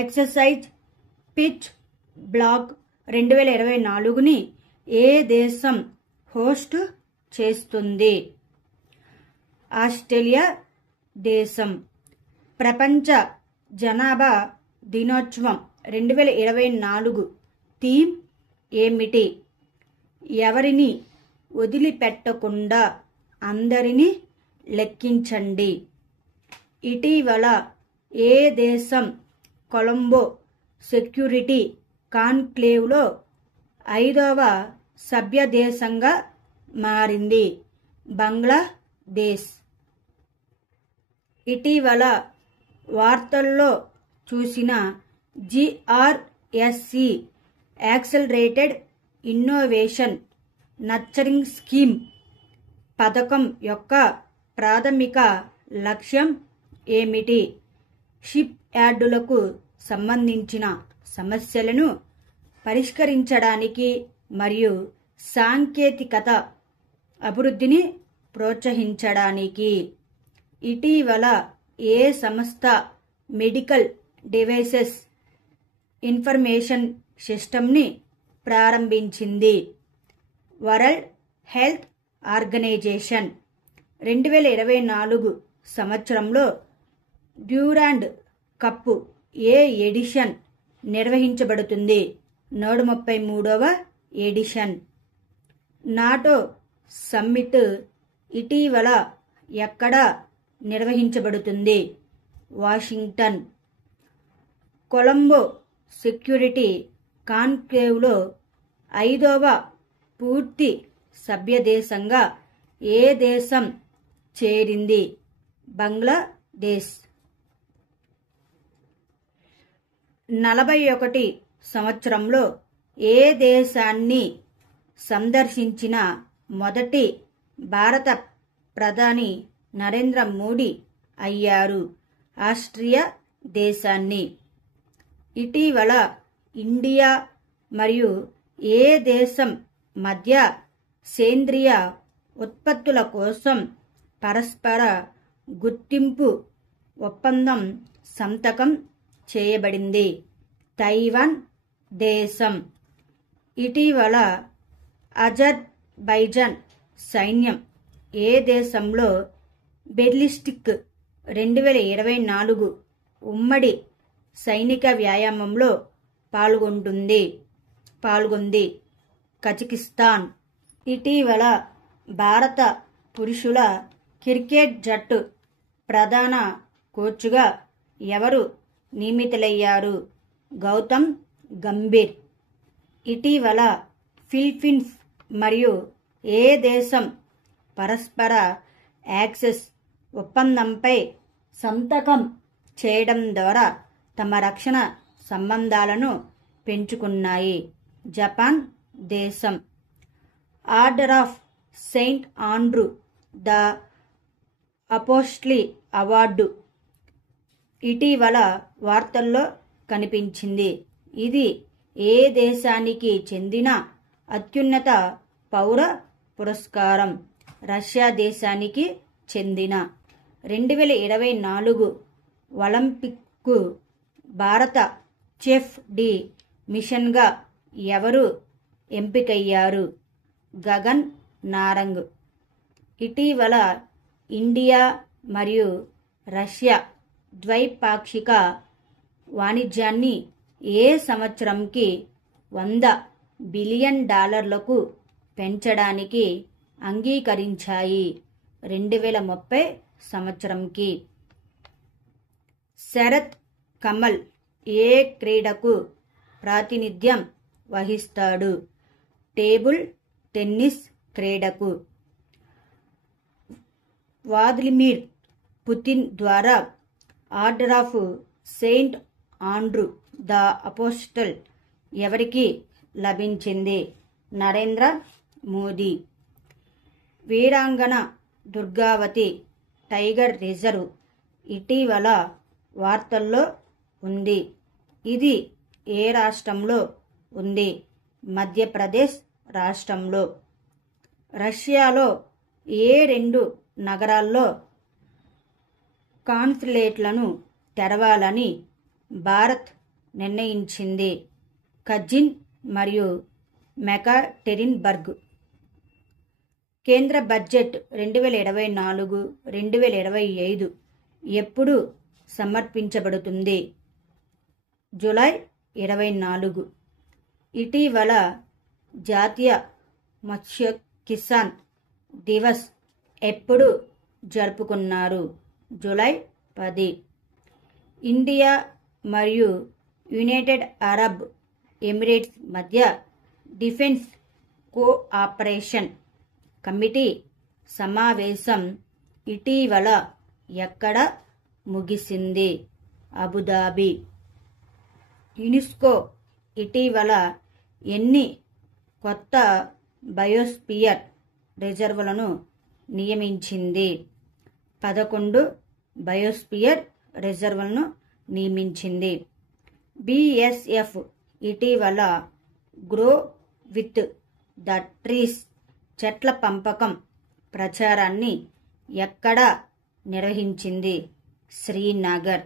Exercise pitch black 2024ని ఏ దేశం host చేస్తుంది? Australia దేశం. ప్రపంచ జనాభా దినోత్సవం 2024 థీమ్ ఏమిటి? ఎవరిని వదిలిపెట్టకుండా అందరినీ లెక్కించండి. ఇటీవల ఏ దేశం కొలంబో సెక్యూరిటీ కాన్క్లేవ్లో 5వ సభ్య దేశంగా మారింది? బంగ్లాదేశ్. ఇటీవల వార్తల్లో చూసిన GRSE accelerated innovation nurturing scheme పథకం యొక్క ప్రాథమిక లక్ష్యం ఏమిటి? షిప్ యార్డులకు సంబంధించిన సమస్యలను పరిష్కరించడానికి మరియు సాంకేతికత అభివృద్ధిని ప్రోత్సహించడానికి. ఇటీవల ఏ సంస్థ మెడికల్ డివైసెస్ ఇన్ఫర్మేషన్ సిస్టమ్ని ప్రారంభించింది? World health organisation. 2024 సంవత్సరంలో డ్యూరాండ్ కప్ ఏ ఎడిషన్ నిర్వహించబడుతుంది? 133వ ఎడిషన్. నాటో సమ్మిట్ ఇటీవల ఎక్కడ నిర్వహించబడుతుంది? వాషింగ్టన్. కొలంబో సెక్యూరిటీ కాన్క్లేవ్లో 5వ పూర్తి సభ్యదేశంగా ఏ దేశం చేరింది? బంగ్లాదేశ్. 41 సంవత్సరంలో ఏ దేశాన్ని సందర్శించిన మొదటి భారత ప్రధాని నరేంద్ర మోడీ అయ్యారు? ఆస్ట్రియా దేశాన్ని. ఇటీవల ఇండియా మరియు ఏ దేశం మధ్య సేంద్రియ ఉత్పత్తుల కోసం పరస్పర గుర్తింపు ఒప్పందం సంతకం చేయబడింది? తైవాన్ దేశం. ఇటీవల అజర్బైజాన్ సైన్యం ఏ దేశంలో బెలిస్టిక్ 2024 ఉమ్మడి సైనిక వ్యాయామంలో పాల్గొంది? కజకిస్తాన్. ఇటీవల భారత పురుషుల క్రికెట్ జట్టు ప్రధాన కోచ్గా ఎవరు నియమితులయ్యారు? గౌతమ్ గంభీర్. ఇటీవల ఫిలిప్పీన్స్ మరియు ఏ దేశం పరస్పర యాక్సెస్ ఒప్పందంపై సంతకం చేయడం ద్వారా తమ రక్షణ సంబంధాలను పెంచుకున్నాయి? జపాన్ దేశం. Order of saint Andrew the apostle award ఇటీవల వార్తల్లో కనిపించింది. ఇది ఏ దేశానికి చెందిన అత్యున్నత పౌర పురస్కారం? రష్యా దేశానికి చెందిన. 2024 ఒలింపిక్కు భారత చెఫ్ డి మిషన్గా ఎవరు ఎంపికయ్యారు? గగన్ నారంగ్. ఇటీవల ఇండియా మరియు రష్యా ద్వైపాక్షిక వాణిజ్యాన్ని ఏ సంవత్సరంకి $100 బిలియన్ పెంచడానికి అంగీకరించాయి? 2030 సంవత్సరంకి. శరత్ కమల్ ఏ క్రీడకు ప్రాతినిధ్యం వహిస్తాడు? టేబుల్ టెన్నిస్ క్రీడకు. వ్లాదిమిర్ పుతిన్ ద్వారా order of saint Andrew the apostle ఎవరికి లభించింది? నరేంద్ర మోదీ. వీరాంగన దుర్గావతి టైగర్ రిజర్వ్ ఇటీవల వార్తల్లో ఉంది. ఇది ఏ రాష్ట్రంలో ఉంది? మధ్యప్రదేశ్ రాష్ట్రంలో. రష్యాలో ఏ 2 నగరాల్లో కాన్సులేట్లను తెరవాలని భారత్ నిర్ణయించింది? కజిన్ మరియు మెకాటెరిన్బర్గ్. కేంద్ర బడ్జెట్ 2024-2025 ఎప్పుడు సమర్పించబడుతుంది? జూలై 24. ఇటీవల జాతీయ మత్స్య కిసాన్ దివస్ ఎప్పుడు జరుపుకున్నారు? జూలై 10. ఇండియా మరియు యునైటెడ్ అరబ్ ఎమిరేట్స్ మధ్య డిఫెన్స్ కోఆపరేషన్ కమిటీ సమావేశం ఇటీవల ఎక్కడ ముగిసింది? అబుదాబి. యునెస్కో ఇటీవల ఎన్ని కొత్త బయోస్పియర్ రిజర్వులను నియమించింది? 11 బయోస్పియర్ రిజర్వులను నియమించింది. BSF ఇటీవల గ్రో విత్ ద ట్రీస్ చెట్ల పెంపకం ప్రచారాన్ని ఎక్కడ నిర్వహించింది? శ్రీనగర్.